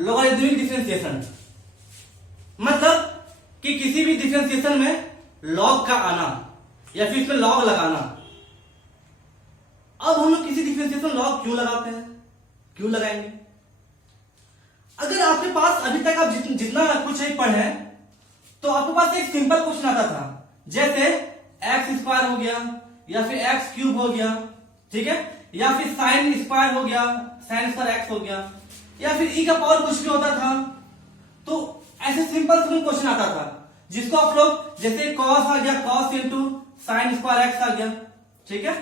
Logarithmic differentiation, मतलब कि किसी भी डिफरेंशिएशन में लॉग का आना या फिर इसमें लॉग लगाना। अब हम लोग किसी डिफरेंशिएशन लॉग क्यों लगाते हैं, क्यों लगाएंगे? अगर आपके पास अभी तक आप जितना कुछ ही पढ़े तो आपके पास एक सिंपल क्वेश्चन आता था, जैसे एक्स स्क्वायर हो गया या फिर एक्स क्यूब हो गया, ठीक है, या फिर साइन स्क्वायर हो गया, साइन स्क्वायर एक्स हो गया, या फिर ई का पावर कुछ भी होता था। तो ऐसे सिंपल क्वेश्चन आता था जिसको आप लोग जैसे कॉस आ गया, cos into sine square x आ गया, ठीक है,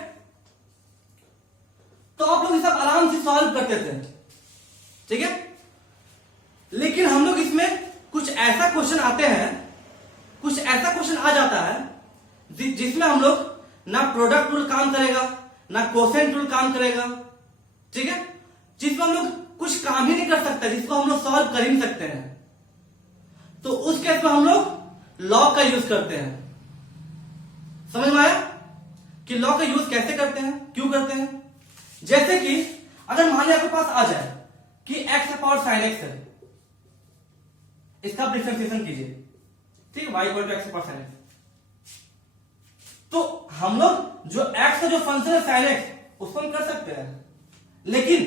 तो आप लोग ये सब आराम से सॉल्व करते थे, ठीक है। लेकिन हम लोग इसमें कुछ ऐसा क्वेश्चन आते हैं, कुछ ऐसा क्वेश्चन आ जाता है जिसमें हम लोग ना प्रोडक्ट रूल काम करेगा ना कोसेंट रूल काम करेगा, ठीक है, जिसमें हम लोग कुछ काम ही नहीं कर सकते, जिसको हम लोग सॉल्व कर ही नहीं सकते हैं। तो उस केस में हम लोग लॉग का यूज करते हैं। समझ में आया कि लॉग का यूज कैसे करते हैं, क्यों करते हैं? जैसे कि अगर मान लिया आपके पास आ जाए कि एक्स का पावर साइन एक्स है, इसका आप डिफरेंशिएशन कीजिए, ठीक है, वाई इक्वल टू एक्स का पावर साइन एक्स। तो हम लोग जो x का जो फंक्शन है साइन एक्स उसको हम कर सकते हैं, लेकिन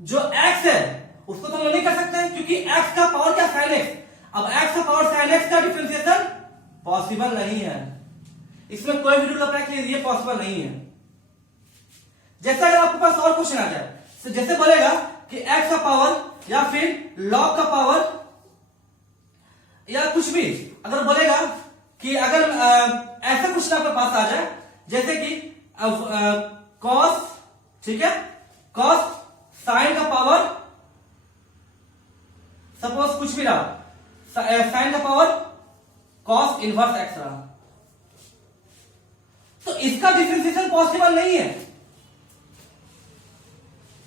जो x है उसको तो हम नहीं कर सकते हैं क्योंकि x का पावर क्या साइन एक्स। अब x का पावर साइन एक्स का डिफरेंशिएशन पॉसिबल नहीं है, इसमें कोई भी रूल अप्लाई कीजिए पॉसिबल नहीं है। जैसे अगर आपके पास और क्वेश्चन आ जाए, तो जैसे बोलेगा कि x का पावर या फिर लॉग का पावर या कुछ भी, अगर बोलेगा कि अगर ऐसा क्वेश्चन आपके पास आ जाए जैसे कि कॉस, ठीक है, कॉस साइन का पावर, सपोज कुछ भी रहा, साइन का पावर कॉस इनवर्स एक्स रहा, तो इसका डिफरेंशिएशन पॉसिबल नहीं है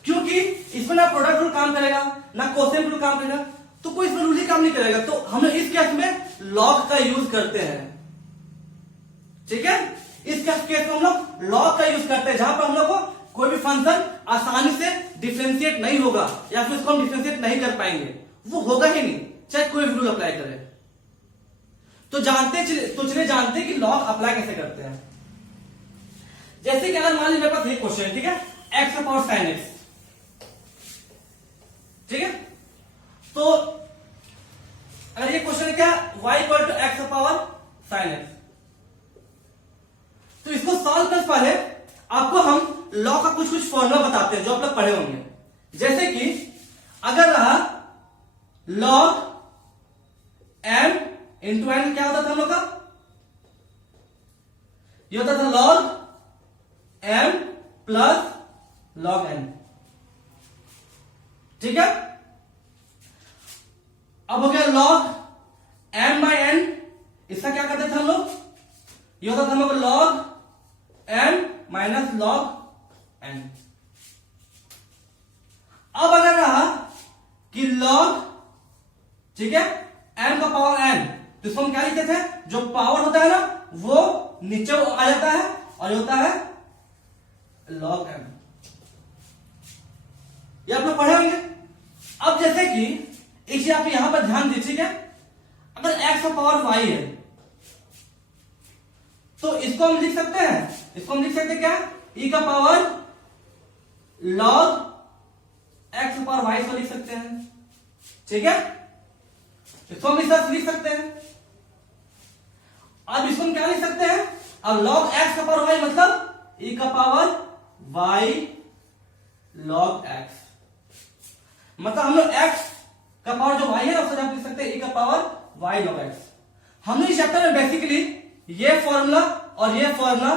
क्योंकि इसमें ना प्रोडक्ट रूल काम करेगा ना कोसेंट रूल काम करेगा, तो कोई इसमें रूल ही काम नहीं करेगा। तो हम इस केस में लॉग का यूज करते हैं, ठीक है, इस केस में हम लोग लॉग का यूज करते हैं जहां पर हम लोग को कोई भी फंक्शन आसानी से डिफरेंशिएट नहीं होगा या फिर उसको हम डिफरेंशिएट नहीं कर पाएंगे, वो होगा ही नहीं चाहे कोई भी रूल अप्लाई करे। तो चलिए जानते कि लॉग अप्लाई कैसे करते हैं। जैसे कि अगर मान लीजिए मेरे पास ये क्वेश्चन है, ठीक है, एक्स का पावर साइन एक्स, ठीक है, तो अगर ये क्वेश्चन है क्या, y इक्वल टू एक्स का पावर साइन एक्स, तो इसको सॉल्व करने से पहले आपको हम लॉ का कुछ कुछ फॉर्मूला बताते हैं जो आप लोग पढ़े होंगे। जैसे कि अगर रहा लॉग m इंटू n, क्या होता था हम लोग का, ये होता था log m plus log n, ठीक है। अब हो गया लॉग m बाई n, इसका क्या करते थे हम लोग, ये होता था हम लोग log m minus log n। अब अगर रहा कि लॉग, ठीक है, m का पावर n, तो इसको हम क्या लिखते थे, जो पावर होता है ना वो नीचे आ जाता है और ये होता है लॉग m, ये आप लोग पढ़े होंगे। अब जैसे कि एक चीज आप यहां पर ध्यान दीजिए, ठीक है, अगर x का पावर y है तो इसको हम लिख सकते हैं, इसको हम लिख सकते हैं क्या, e का पावर log x का पावर y, इसको लिख सकते हैं, ठीक है, इसको हम इस तरह से लिख सकते हैं। अब इसको हम क्या लिख सकते हैं, अब log x का पावर y मतलब e का पावर y log x, मतलब हम लोग x का पावर जो y है ना उसको आप लिख सकते हैं e का पावर y log x। हमने इस चैप्टर में बेसिकली ये फॉर्मूला और ये फॉर्मूला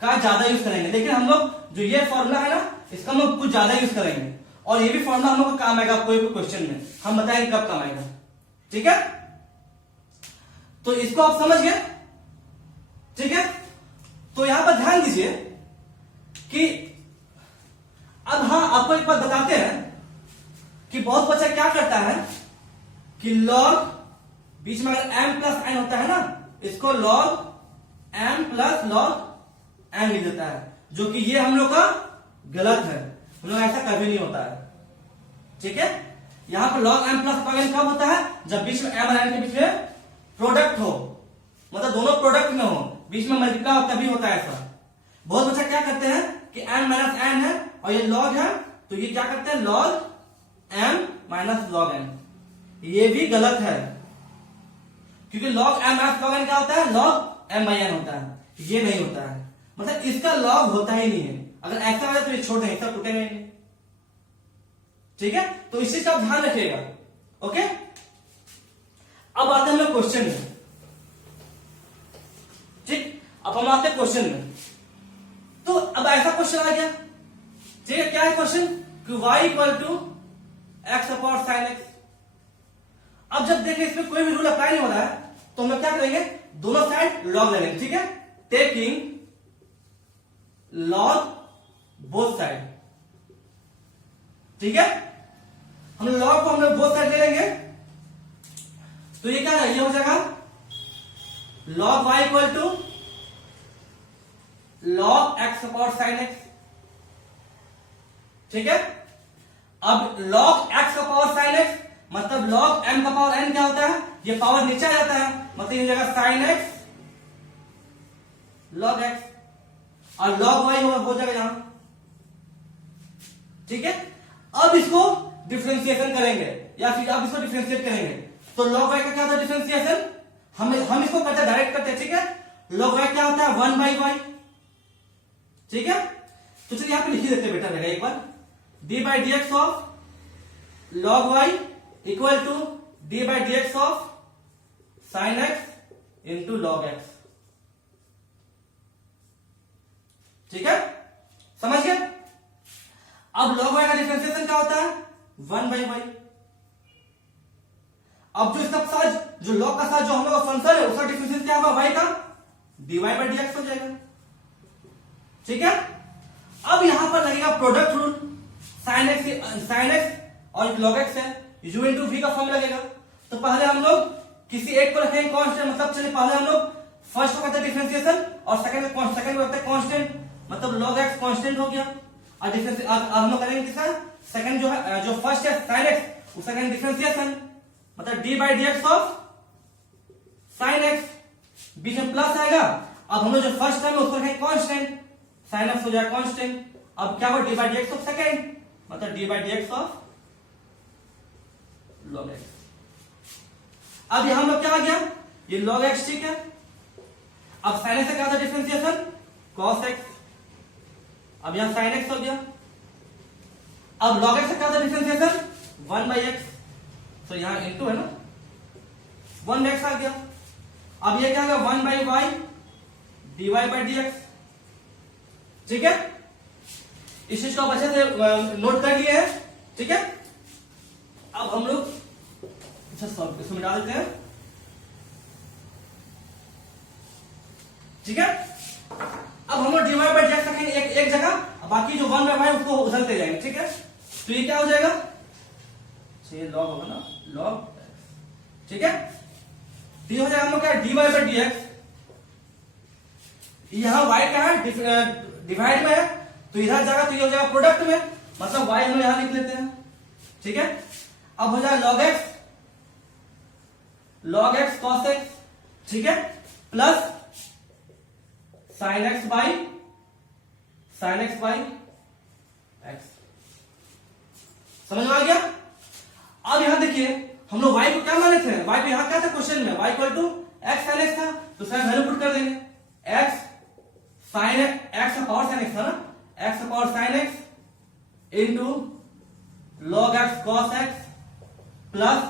का ज्यादा यूज करेंगे, लेकिन हम लोग जो ये फॉर्मूला है ना इसका हम लोग कुछ ज्यादा यूज करेंगे और ये भी फॉर्मूला हम लोग को काम आएगा कोई भी क्वेश्चन में, हम बताएंगे कब काम आएगा, ठीक है। तो इसको आप समझ गए, ठीक है। तो यहां पर ध्यान दीजिए कि अब हाँ आपको एक बात बताते हैं कि बहुत बच्चा क्या करता है कि लॉग बीच में अगर m प्लस n होता है ना, इसको log m plus log n लिख देता है, जो कि ये हम लोग का गलत है, हम लोग ऐसा कभी नहीं होता है, ठीक है। यहां पर log m plus log n कब होता है? जब बीच में m और n के बीच में प्रोडक्ट हो, मतलब दोनों प्रोडक्ट में हो, बीच में मल्टीप्लाई हो, तभी होता है ऐसा। बहुत बच्चा क्या करते हैं कि m माइनस n है और ये log है, तो ये क्या करते हैं log m minus log n। ये भी गलत है, क्योंकि log m minus log n क्या होता है? log m by n होता है, ये नहीं होता है, मतलब इसका log होता ही नहीं है। अगर ऐसा हो तो ये छोड़ देंगे, सब टूटेगा ही नहीं। ठीक है, तो इस चीज का ध्यान रखिएगा। ओके, अब आते हैं हम लोग क्वेश्चन में। ठीक, अब हम आते हैं क्वेश्चन में। तो अब ऐसा क्वेश्चन आ गया, ठीक है, क्या है क्वेश्चन कि y equal to x upon sine x. अब जब देखें इसमें कोई भी रूल अप्लाई नहीं हो रहा है, तो हम लोग क्या करेंगे, दोनों साइड लॉग ले लेंगे। ठीक है, टेकिंग लॉग बोथ साइड। ठीक है, हम लॉग को हम लोग बोथ साइड ले लेंगे, तो ये क्या है, ये हो जाएगा log y equal to log x upon sine x। ठीक है, अब log x का पावर साइन x मतलब log m का पावर n क्या होता है, ये पावर नीचे आ जाता है, मतलब ये हो जाएगा साइन x log x, और log y हो जाएगा यहां। ठीक है, अब इसको डिफरेंशिएशन करेंगे या फिर अब इसको डिफरेंशिएट करेंगे, तो log y का क्या होता है डिफरेंशिएशन, हम इसको करते डायरेक्ट करते हैं। ठीक है, log y क्या होता है 1 by y। ठीक है, तो चलिए यहां पे लिख देते हैं, बेटा रहेगा एक बार, d by dx of log y equal to d by dx of sin x into log x। ठीक है, समझ गए? अब log y का डिफरेंशिएशन क्या होता है 1 by y। अब जो इसका साथ जो log का साथ जो हम लोग का फंक्शन है उसका डिफरेंशिएशन क्या होगा y का dy by dx हो जाएगा। ठीक है, अब यहां पर लगेगा प्रोडक्ट रूल, sin x और log x है, u इंटू v का फॉर्म लगेगा। तो पहले हम लोग किसी एक को रखेंगे कांस्टेंट, मतलब चलिए पहले हम लोग फर्स्ट को करते हैं डिफरेंशिएशन और सेकंड को करते हैं कांस्टेंट, मतलब log x कांस्टेंट हो गया। और डिफरेंस हम लोग करेंगे किसका, सेकंड जो है, जो फर्स्ट है sin x उसका करेंगे डिफरेंशिएशन, मतलब d by dx of sin x, बीच में प्लस आएगा। अब हम लोग जो फर्स्ट टर्म है उसको रखेंगे कांस्टेंट, sin x हो जाएगा कांस्टेंट। अब क्या होगा d by dx of second, मतलब d by dx of log x। अब यहां हम लोग क्या आ गया, ये log x। ठीक है, अब sin x से क्या था डिफरेंशिएशन cos x, अब यहां sin x हो गया। अब log x से क्या था डिफरेंशिएशन 1 by x, तो यहां इनटू है ना 1x आ गया। अब ये क्या होगा 1 by y dy by dx। ठीक है, इस चीज को आप अच्छे से नोट कर लिए हैं। ठीक है, अब हम लोग इसको मिटा देते हैं। ठीक है, अब हम लोग dy by dx रखेंगे एक जगह, बाकी जो 1 by y उसको उछलते जाएंगे। ठीक है, तो ये क्या हो जाएगा, ये log होगा ना log x। ठीक है, डी हो जाएगा हम लोग क्या dy by dx, यहां y क्या है डिवाइड में है, तो इधर जाएगा तो ये हो जाएगा प्रोडक्ट में, मतलब y हम यहां लिख लेते हैं। ठीक है, अब हो जाएगा log x cos x। ठीक है, plus sin x by x। समझ में आ गया? अब यहां देखिए हम लोग y को क्या माने थे, y को यहां क्या था क्वेश्चन में, y equal to x sin x था, तो साइन वैल्यू पुट कर देंगे, x sin x का पावर sin x था ना, x का power sin x into log x cos x plus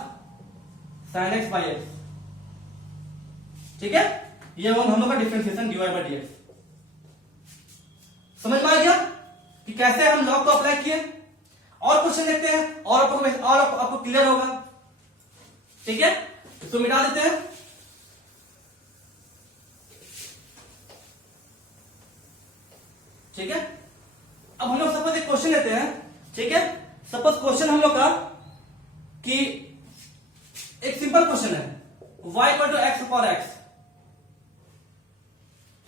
sin x by x। ठीक है, ये हम लोग का डिफरेंशिएशन dy by dx। समझ में आ गया कि कैसे हम लॉग को अप्लाई किए? और क्वेश्चन देखते हैं और आपको क्लियर होगा। ठीक है, इसको मिटा देते हैं। ठीक है, अब हम लोग सपोज एक क्वेश्चन लेते हैं। ठीक है, सपोज क्वेश्चन हम लोग का कि एक सिंपल क्वेश्चन है y equal to x upon x.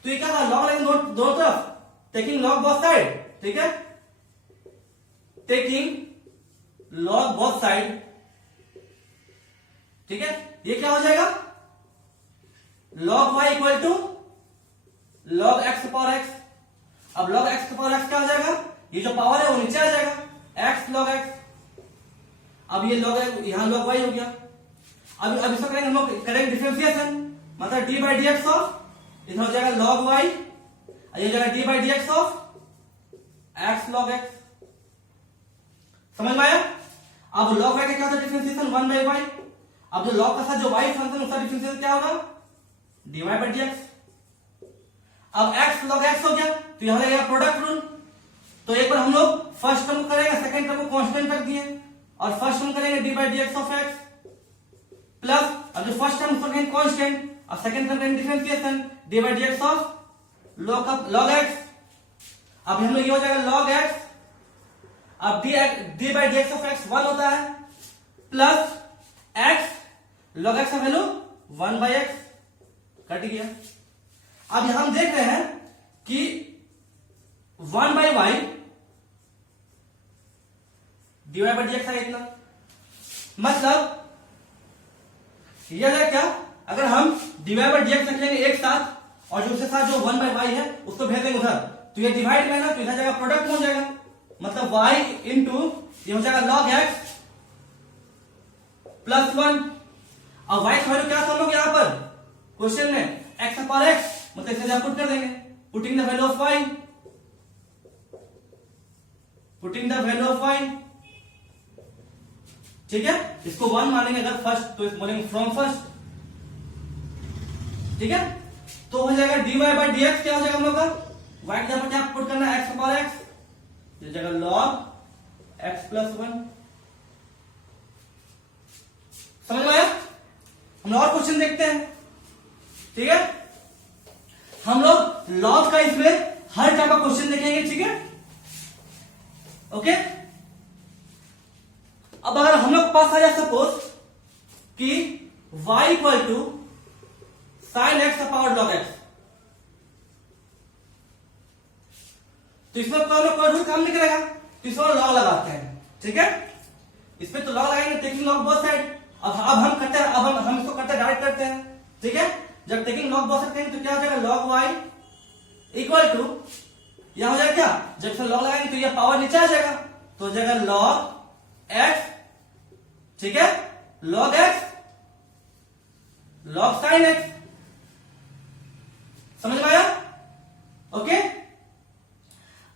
तो ये क्या था, लॉग लेंगे दोनों तरफ, टेकिंग लॉग बोथ साइड। ठीक है, टेकिंग लॉग बोथ साइड ठीक है, ये क्या हो जाएगा, log y equal to log x power x। अब log x पावर x क्या हो जाएगा, ये जो पावर है वो नीचे आ जाएगा, x log x। अब ये log यहां log y हो गया। अब इसको करेंगे हम लोग, करेंगे डिफरेंशिएशन, मतलब d by d x of, इधर हो जाएगा log y, ये हो जाएगा d by d x of x log x। समझ में आया। अब log y का क्या होता है डिफरेंशिएशन, 1 बाई y। अब जो log का साथ जो y फंक्शन उसका डिफरेंशिएशन क्या होगा, dy बाई dx। अब x log x हो गया, तो यहां लगेगा प्रोडक्ट रूल। तो एक बार हम लोग फर्स्ट टर्म करेंगे, सेकंड टर्म को कांस्टेंट रख दिए, और फर्स्ट टर्म करेंगे dy by dx of x plus, अब जो फर्स्ट टर्म उसको करेंगे कांस्टेंट, और सेकंड टर्म करेंगे differentiation dy by dx of log x। अब हम लोग ये हो जाएगा log x, अब d by dx of x 1 होता है, प्लस x log x का वैल्यू 1 बाई x, कट गया। अब यहां हम देख रहे हैं कि 1 by y dy by dx है इतना, मतलब यह है क्या, अगर हम dy बाई dx रख लेंगे एक साथ, और जो उसके साथ जो 1 बाई y है उसको भेज देंगे उधर, तो ये डिवाइड में ना, तो इधर जाएगा प्रोडक्ट हो जाएगा, मतलब y इंटू ये हो जाएगा log x प्लस 1। अब y का वैल्यू क्या था हम लोग यहां पर क्वेश्चन में, x पावर x, मतलब इसे जब पुट कर देंगे, putting the value of y, putting the value of y, ठीक है। इसको 1 मानेंगे अगर फर्स्ट, तो इसको बोलेंगे फ्रॉम फर्स्ट, ठीक है। तो हो जाएगा dy बाई dx क्या हो जाएगा हम लोग का, y की जगह क्या पुट करना है, x पावर x, ये जगह log x प्लस 1। समझ में आया। हम लोग और क्वेश्चन देखते हैं, ठीक है। हम लोग लॉग का इसमें हर टाइप का क्वेश्चन देखेंगे, ठीक है, ओके। अब अगर हम लोग पास आ जाए सपोज कि y equal to sine x power log x, तो इसमें कोई रूल काम नहीं करेगा, तो इसमें लॉग लगाते हैं, ठीक है। इसमें तो लॉग लगाएंगे, टेकिंग लॉग बोथ साइड। अब हम करते हैं, अब हम इसको करते डायरेक्ट करते हैं, ठीक है। जब टेकिंग लॉग बोथ साइड करेंगे तो क्या हो जाएगा, log y इक्वल टू, यह हो जाएगा क्या, जब इसमें लॉग लगाएंगे तो यह पावर नीचे आ जाएगा, तो हो जाएगा log x, ठीक है, log x log sin x। समझ में आया, ओके।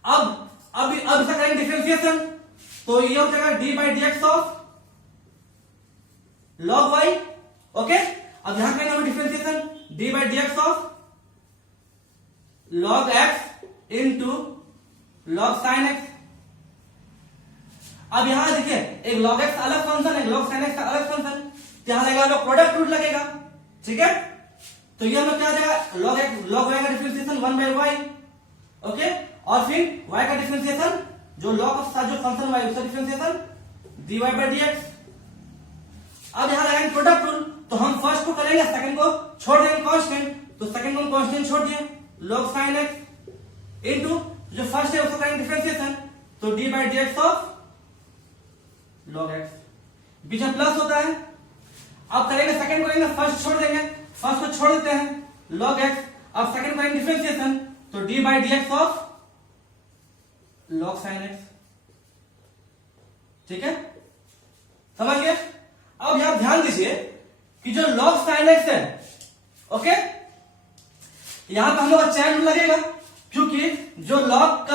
अब इसका करेंगे डिफरेंशिएशन, तो ये हो जाएगा d by dx of log y, okay. अब यहां करेंगे हम differentiation d by dx of log x into log sin x। अब यहां देखिए, एक log x अलग फंक्शन है, log sin x का अलग फंक्शन, तो यहां लगेगा लोग प्रोडक्ट रूल लगेगा, ठीक है। तो ये हम लोग क्या हो जाएगा, log y का डिफरेंशिएशन 1 बाई y, ओके, और फिर y का डिफरेंशिएशन जो log के साथ जो फंक्शन y उसका डिफरेंशिएशन dy बाई dx। अब यहां लगाएंगे प्रोडक्ट रूल, तो हम फर्स्ट को करेंगे, सेकंड को छोड़ देंगे कांस्टेंट, तो सेकंड को हम कांस्टेंट छोड़ दिए, log sin x इनटू जो फर्स्ट है उसको करेंगे डिफरेंशिएशन, तो d by dx of log x, बीच में प्लस होता है। अब करेंगे सेकंड करेंगे, फर्स्ट छोड़ देंगे, फर्स्ट को छोड़ देते हैं log x, अब सेकंड करेंगे डिफरेंशिएशन, तो d by dx of log sin x, ठीक है, समझ गए। अब यहां ध्यान दीजिए कि जो log sin x है, ओके, यहां पर हम लोग का चैन रूल लगेगा, क्योंकि जो log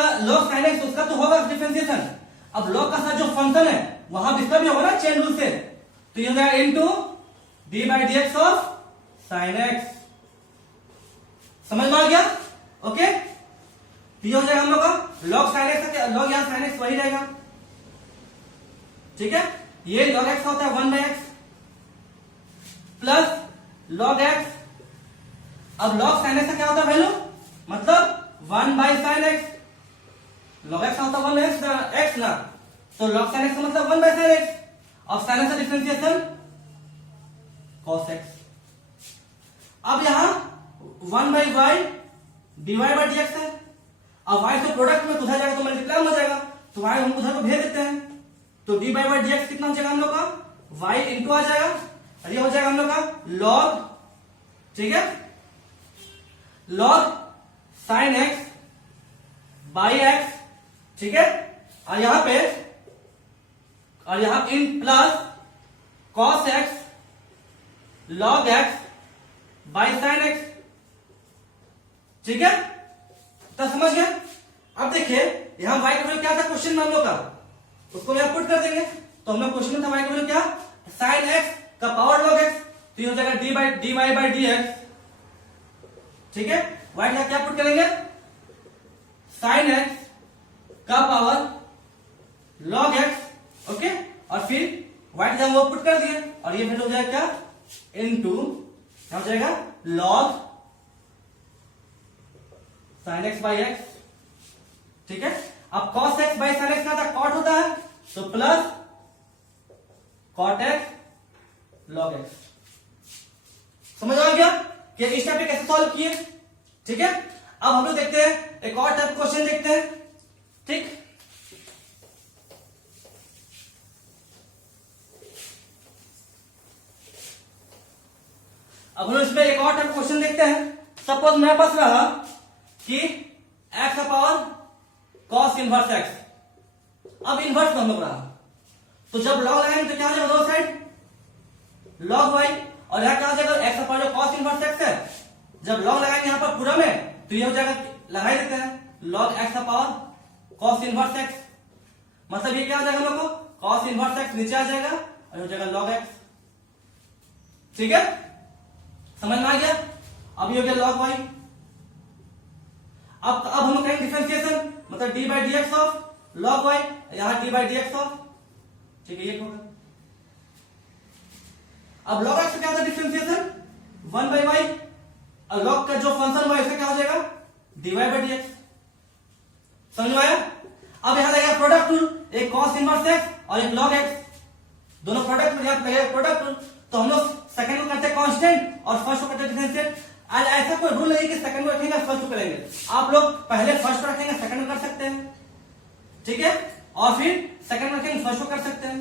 sin x उसका तो होगा डिफरेंशिएशन, अब log का साथ जो फंक्शन है वहां इसका भी होगा ना चैन रूल से, तो ये हो जाएगा into d by dx of sin x। समझ में आ गया, ओके। तो ये हो जाएगा हम लोग का log sin x का, log यहां sin x वही रहेगा, ठीक है। ये log x होता है 1 by x plus log x, अब log sin x का क्या होता है वैल्यू, मतलब 1 by sin x, log x होता है 1 x ना, तो log sin x का मतलब 1 बाई sin x, और sin x का डिफरेंशिएशन cos x। अब यहां 1 by y dy by dx है, अब y से प्रोडक्ट में उधर जाएगा तो मल्टीप्लाई हो जाएगा, तो y हम उधर को भेज देते हैं, तो dy बाई dx कितना हो जाएगा हम लोग का, y इंटू आ जाएगा, और ये हो जाएगा हम लोग का log, ठीक है, log sin x by x, ठीक है, और यहां पे और यहां इन plus cos x log x by sin x, ठीक है, तो समझ गए। अब देखिए यहां y का वैल्यू क्या था क्वेश्चन में हम लोग का, उसको यहां पुट कर देंगे। तो हम लोग क्वेश्चन में था y का वैल्यू क्या, sin x का पावर log x, तो ये हो जाएगा dy बाई dx, ठीक है। y का क्या पुट करेंगे, sin x का पावर log x, ओके, और फिर y का वो पुट कर दिए और ये फिर हो जाएगा क्या, इनटू क्या हो जाएगा log sin x by x, ठीक है। अब cos x by sin x का था cot होता है, तो plus cot x log x। समझ आ गया कि इस टाइप पे कैसे सॉल्व किए, ठीक है। अब हम लोग देखते हैं एक और टाइप क्वेश्चन देखते हैं, ठीक। अब हम इसमें एक और टाइप क्वेश्चन देखते हैं। सपोज मेरे पास रहा कि x का पावर cos इनवर्स x, अब इनवर्स हम लोग रहा, तो जब लॉग लगाएंगे तो क्या हो जाएगा, दोनों साइड log y, और यहां क्या हो जाएगा x का पावर जो cos इनवर्स x है, जब लॉग लगाएंगे यहां पर पूरा में तो ये हो जाएगा, लगा ही देते हैं log x का पावर cos इनवर्स x, मतलब ये क्या हो जाएगा हम लोग को cos इनवर्स x नीचे आ जाएगा और हो जाएगा log x, ठीक है, समझ में आ गया। अब ये हो गया log y। अब हम लोग करेंगे डिफरेंशिएशन, मतलब D by d x of log y, यहां D by d x of, ठीक है, ये होगा। अब log x का क्या होता है डिफरेंशिएशन, 1 बाई वाई, और log का जो फंक्शन हुआ इसका क्या हो जाएगा, dy बाई डी एक्स, समझ में आया। अब यहां लगेगा प्रोडक्ट रूल, एक cos इनवर्स x और एक log x, दोनों प्रोडक्ट में यहां लगेगा प्रोडक्ट रूल, तो हम लोग सेकंड को करते हैं कांस्टेंट और फर्स्ट को करते हैं डिफरेंशिएट। आज ऐसा कोई रूल नहीं कि सेकंड को रखेंगे फर्स्ट को करेंगे, आप लोग पहले फर्स्ट को रखेंगे सेकंड को कर सकते हैं, ठीक है, और फिर सेकंड को रखेंगे फर्स्ट को कर सकते हैं,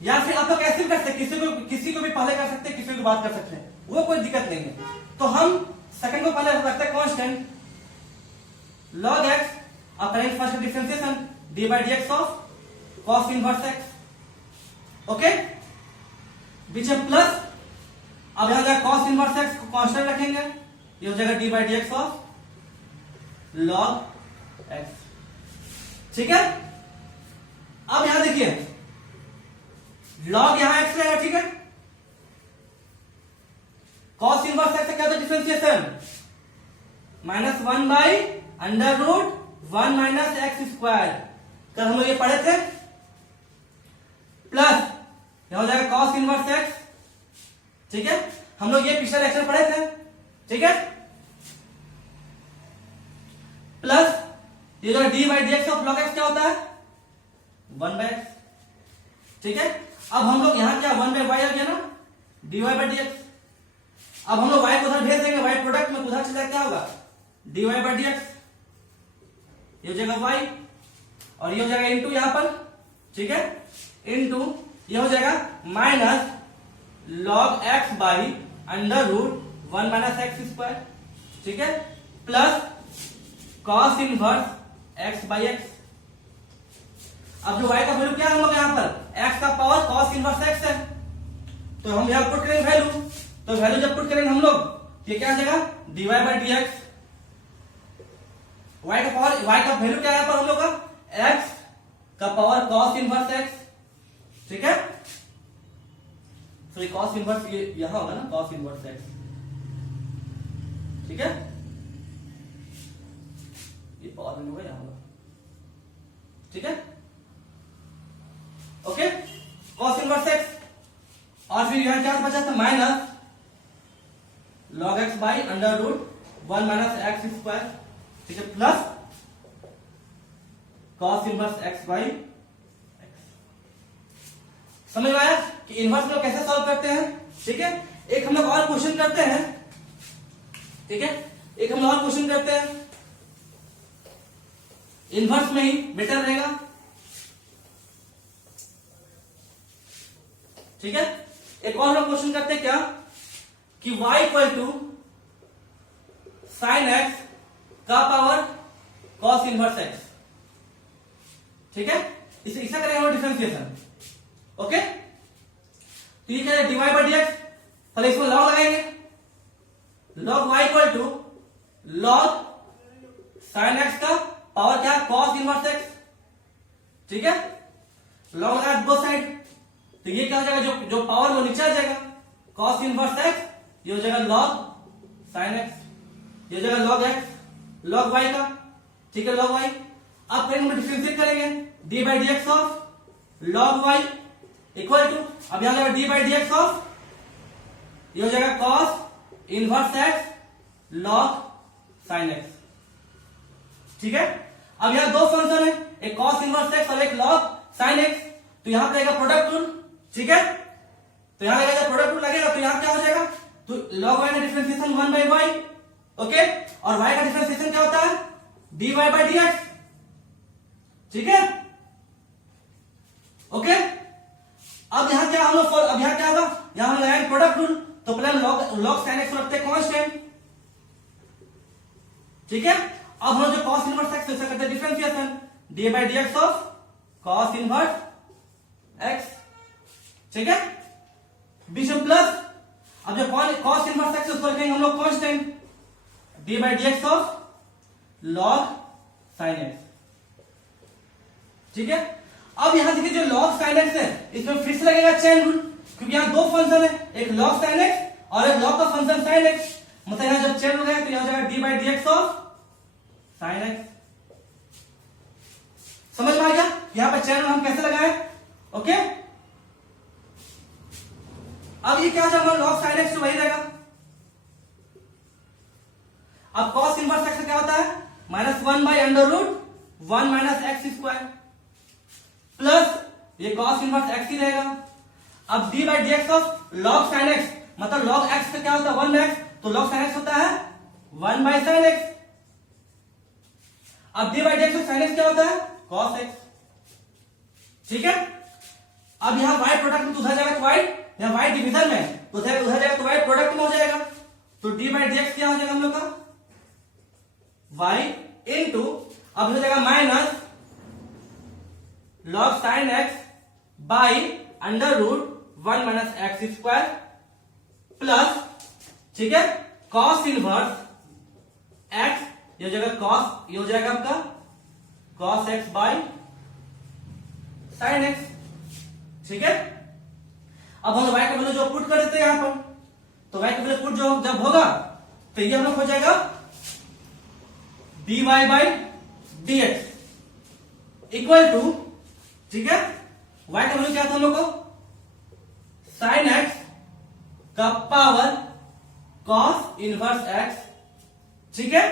या फिर आप लोग कैसे भी कर सकते हैं, किसी को भी पहले कर सकते हैं, किसी को बात कर सकते हैं, वो कोई दिक्कत नहीं है। तो हम सेकंड को पहले रखते हैं कांस्टेंट log x, और करेंगे first differentiation d by d x of cos inverse x, okay, बीच में प्लस, अब यहां जाएगा cos इनवर्स x को कांस्टेंट रखेंगे, ये हो जाएगा d by d x of log x, ठीक है। अब यहां देखिए log यहां x रहेगा, ठीक है, cos इनवर्स x से क्या होता है differentiation, -1 by under root 1 minus x square, कल हम लोग ये पढ़े थे, प्लस यहां हो जाएगा cos इनवर्स x, ठीक है, हम लोग ये पिछले लेक्चर पढ़े थे, ठीक है, प्लस ये जो D by d x of log x क्या होता है 1 बाई एक्स, ठीक है। अब हम लोग यहां क्या 1 बाई वाई आ गया ना, d y by d x, अब हम लोग y को उधर भेज देंगे, y प्रोडक्ट में उधर चला क्या होगा d y by d x, ये हो जाएगा y, और ये हो जाएगा इनटू यहां पर, ठीक है, इनटू ये हो जाएगा minus log x by under root 1 minus x square, ठीक है, plus cos inverse x by x. अब जो y का वैल्यू क्या है हम लोग यहां पर, x का पावर cos इनवर्स x है, तो हम यहां पुट करेंगे वैल्यू, तो वैल्यू जब पुट करेंगे हम लोग ये क्या आ जाएगा dy by d x, y का पावर, y का वैल्यू क्या है पर हम लोग का x का पावर cos इनवर्स x, ठीक है, सॉरी cos इनवर्स ये यहां होगा ना cos इनवर्स x, ठीक है, ये पावर वैल्यू है यहां होगा, ठीक है, ओके, cos इनवर्स x, और फिर यहां क्या बचा था minus log x by under root 1 minus x square, ठीक है, plus cos inverse x by x। समझ में आया कि इनवर्स में कैसे सॉल्व करते हैं, ठीक है। एक हम लोग और क्वेश्चन करते हैं, ठीक है, एक हम लोग और क्वेश्चन करते हैं, इनवर्स में ही बेटर रहेगा, ठीक है। एक और हम क्वेश्चन करते हैं क्या कि y equal to sine x का पावर कॉस इनवर्स एक्स, ठीक है, इसे ऐसा करेंगे हम डिफरेंशिएशन। ओके, तो ये क्या है dy बाई डी एक्स, पहले इसको लॉग लगाएंगे, log y equal to log sine x का पावर क्या कॉस इनवर्स एक्स, ठीक है, लॉग लगाया बोथ साइड, तो ये क्या हो जाएगा जो जो पावर वो नीचे आ जाएगा, कॉस इनवर्स एक्स, ये हो जाएगा लॉग साइन एक्स, ये हो जाएगा लॉग एक्स, लॉग वाई का, ठीक है, लॉग वाई। अब फिर हम डिफरेंशिएट करेंगे d by d x of log y equal to, अब यहां जाएगा d by d x of, ये हो जाएगा cos inverse x log sine x, ठीक है। अब यहां दो फंक्शन है, एक कॉस इनवर्स एक्स और एक लॉग साइन एक्स, तो यहां पे आएगा प्रोडक्ट रूल, ठीक है, तो यहां लगेगा प्रोडक्ट रूल लगेगा, तो यहां क्या हो जाएगा, तो log y का डिफरेंशिएशन 1 बाई वाई, ओके, और y का डिफरेंशिएशन क्या होता है dy बाई डी एक्स, ठीक है, ओके। अब यहां क्या हम लोग अब यहां क्या होगा, यहां हम लगाएंगे प्रोडक्ट रूल, तो पहले log sin x रखते हैं कांस्टेंट, ठीक है। अब हम जो cos इनवर्स x ऐसा करते हैं differentiation dy by d x of cos inverse x, ठीक है, बीच में प्लस, अब जो cos इनवर्स x उसको रखेंगे हम लोग constant D by d x of log sine x, ठीक है। अब यहां देखिए जो लॉग साइन एक्स है इसमें फिर से लगेगा चेन रूल, क्योंकि यहां दो फंक्शन है, एक लॉग साइन एक्स और एक लॉग का फंक्शन साइन एक्स, मतलब यहां जब चेन रूल है तो यहां जाएगा d by d x of sine x, समझ में आ गया यहां पर चेन रूल हम कैसे लगाए, ओके। अब ये क्या हो जाएगा लॉग साइन एक्स तो वही रहेगा, अब कॉस इनवर्स एक्स क्या होता है -1 by under root 1 minus x square, plus ये कॉस इनवर्स एक्स ही रहेगा। अब d by d x of log sine x, मतलब लॉग एक्स का क्या होता है 1x, तो लॉग साइन एक्स होता है 1 बाई साइन एक्स। अब d by d x of sine x क्या होता है कॉस एक्स, ठीक है। अब यहां y प्रोडक्ट में उधर जाएगा तो y, यहां y डिवीजन में तो उधर जाएगा तो y प्रोडक्ट में हो जाएगा, तो डी बाई डी एक्स क्या हो जाएगा हम लोग का y इनटू, अब हो जाएगा minus log sine x by under root 1 minus x square plus, ठीक है, कॉस इनवर्स एक्स, ये हो जाएगा कॉस, ये हो जाएगा आपका cos x by sine x, ठीक है। अब हम y का वैल्यू जो पुट कर देते हैं यहां पर, तो y का वैल्यू पुट जो जब होगा तो ये हम लोग हो जाएगा dy by d x equal to, ठीक है, y का वैल्यू क्या था हम लोग को साइन एक्स का पावर कॉस इनवर्स एक्स, ठीक है,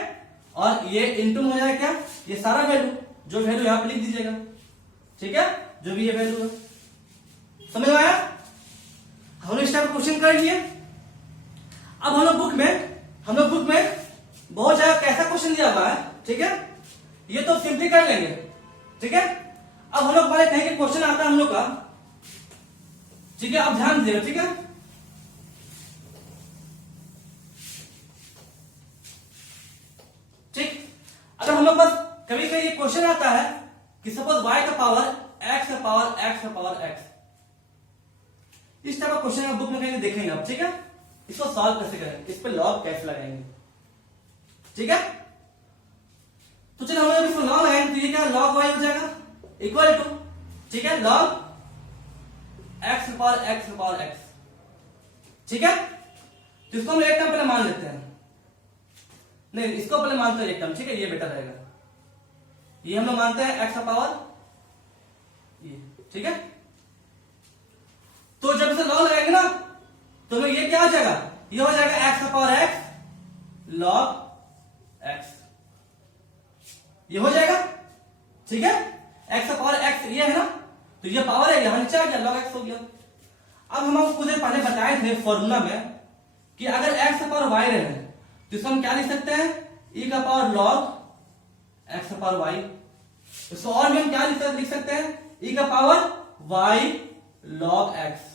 और ये इनटू हो जाएगा क्या ये सारा वैल्यू, जो वैल्यू यहां पर लिख दीजिएगा, ठीक है, जो भी ये वैल्यू है, समझ में आया। हम लोग इस टाइप क्वेश्चन कर लिए। अब हम लोग बुक में बहुत ज्यादा कैसा क्वेश्चन दिया हुआ है, ठीक है, ये तो सिंपली कर लेंगे, ठीक है। अब हम लोग पहले कहीं के क्वेश्चन आता है हम लोग का, ठीक है, अब ध्यान दीजिएगा, ठीक है। ठीक, अगर हम लोग पास कभी कभी ये क्वेश्चन आता है कि सपोज y का पावर x का पावर x का पावर x, इस टाइप का क्वेश्चन आप बुक में कहीं देखेंगे आप, ठीक है, इसको सॉल्व कैसे करेंगे, इस पे लॉग कैसे लगाएंगे, ठीक है। तो चलिए हम लोग इसको लॉग लगाएंगे, तो ये क्या लॉग y हो जाएगा इक्वल टू, ठीक है, लॉग x का पावर x, ठीक है। तो इसको हम एक टर्म पहले मान लेते हैं, नहीं इसको पहले मानते हैं एक टर्म, ठीक है, ये बेटर रहेगा, ये हम लोग मानते हैं x का पावर ये, ठीक है। तो जब इसे लॉग लगाएंगे ना तो ये क्या हो जाएगा, ये हो जाएगा x का पावर x log x, ये हो जाएगा, ठीक है, x का पावर x ये है ना, तो ये पावर है यहां नीचे आ गया log x हो गया। अब हम आपको कुछ देर पहले बताए थे फॉर्मूला में कि अगर x का पावर y रहे तो इसको हम क्या लिख सकते हैं e का पावर log x का पावर y, इसको और भी हम क्या लिख सकते हैं e का पावर y log x,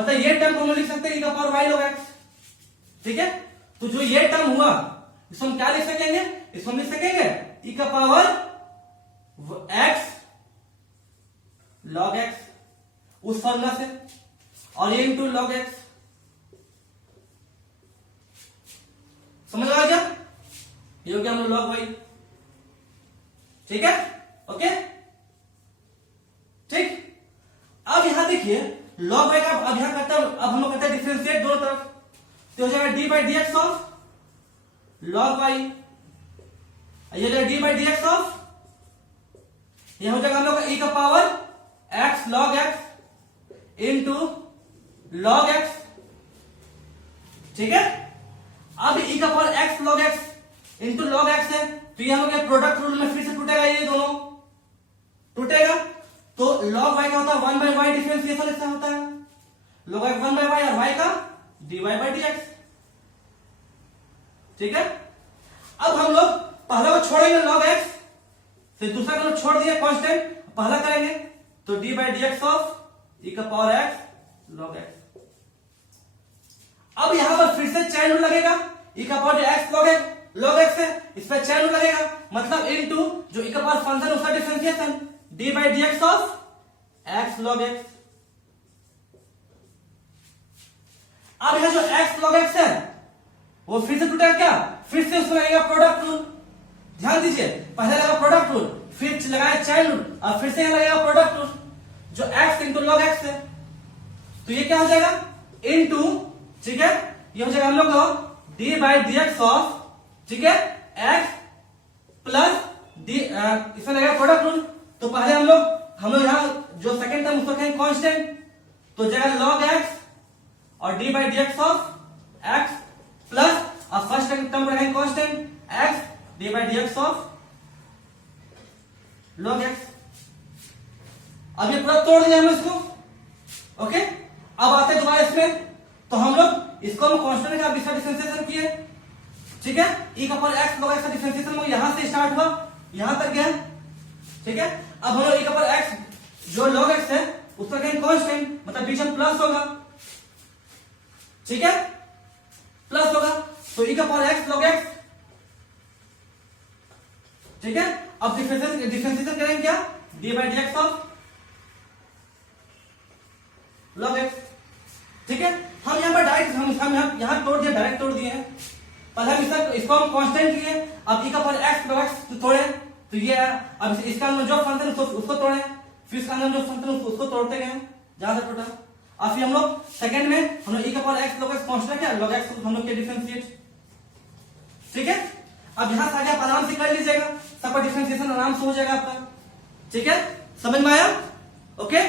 मतलब ये टर्म को हम लिख सकते हैं e का पावर y log x। ठीक है, तो जो ये टर्म हुआ इसको हम क्या लिख सकेंगे, इसको हम लिख सकेंगे e का पावर x log x उस फॉर्मूला से, और ये इंटू log x। समझ आ गया, ये हो गया हम log y। ठीक है, ओके ठीक। अब यहां देखिए log y का अब यहां करते हैं, अब हम लोग करते हैं डिफरेंशिएट दोनों तरफ, तो हो जाएगा d by d x of log y, ये हो जाएगा d by d x of, ये हो जाएगा हम लोग का e का power x log x into log x। ठीक है, अब e का power x log x into log x है, तो ये हम लोग प्रोडक्ट रूल में फिर से टूटेगा, ये दोनों टूटेगा, तो log y का होता है 1 बाई वाई, डिफरेंशिएशन इसका होता है log x 1 बाई वाई और y का dy बाई dx। ठीक है, अब हम लोग पहला को छोड़ेंगे log x, फिर दूसरा को छोड़ दिया कांस्टेंट, पहला करेंगे तो D by d x of e का पावर x log x। अब यहां पर फिर से चैन रूल लगेगा, e का पावर x log x है, इस पर चैन रूल लगेगा, मतलब इनटू जो e का पावर फंक्शन उसका differentiation d by d x of x log x। अब यहां जो x log x है वो फिर से टूटेगा, क्या फिर से उसमें लगेगा प्रोडक्ट रूल। ध्यान दीजिए, पहले लगा प्रोडक्ट रूल, फिर लगाया चैन रूल, और फिर से लगेगा प्रोडक्ट रूल जो x इंटू log x है, तो ये क्या हो जाएगा इनटू, ठीक है, ये हो जाएगा हम लोग को D by d x of, ठीक है, x प्लस डी, इसमें लगेगा प्रोडक्ट रूल, तो पहले हम लोग यहां जो सेकंड टर्म उसको कहेंगे कांस्टेंट, तो जाएगा log x और D by d x of x plus, और फर्स्ट टर्म को रखेंगे constant x D by d x of log x। अब ये पूरा तोड़ दिया हमने इसको, ओके। अब आते हैं दोबारा इसमें, तो हम लोग इसको हम कांस्टेंट का डिफरेंशिएशन किए, ठीक है, e का पावर x log x का डिफरेंशिएशन यहां से स्टार्ट हुआ यहां तक गया, ठीक है। अब हम लोग e का पावर x जो log x है उसका कहेंगे कांस्टेंट, मतलब बीच में प्लस होगा, ठीक है, प्लस होगा, तो e का पावर x log x, ठीक है। अब डिफरेंशिएशन करेंगे क्या, D by d x of log x। ठीक है, हम यहां पर डायरेक्ट हम यहां तोड़ दिया, डायरेक्ट तोड़ दिए हैं, पहले हम इसको हम कांस्टेंट लिए, अब e का पावर x log x तोड़े, तो ये है, अब इसका अंदर जो फंक्शन उसको तोड़े, फिर इसका अंदर जो फंक्शन उसको तोड़ते गए जहां से टूटा, और फिर हम लोग सेकंड में हम लोग e का power x log x constant किया, log x हम लोग के डिफरेंशिएट। ठीक है, अब यहां से आगे आप आराम से कर लीजिएगा, सबका डिफरेंशिएशन आराम से हो जाएगा आपका। ठीक है, समझ में आया, ओके।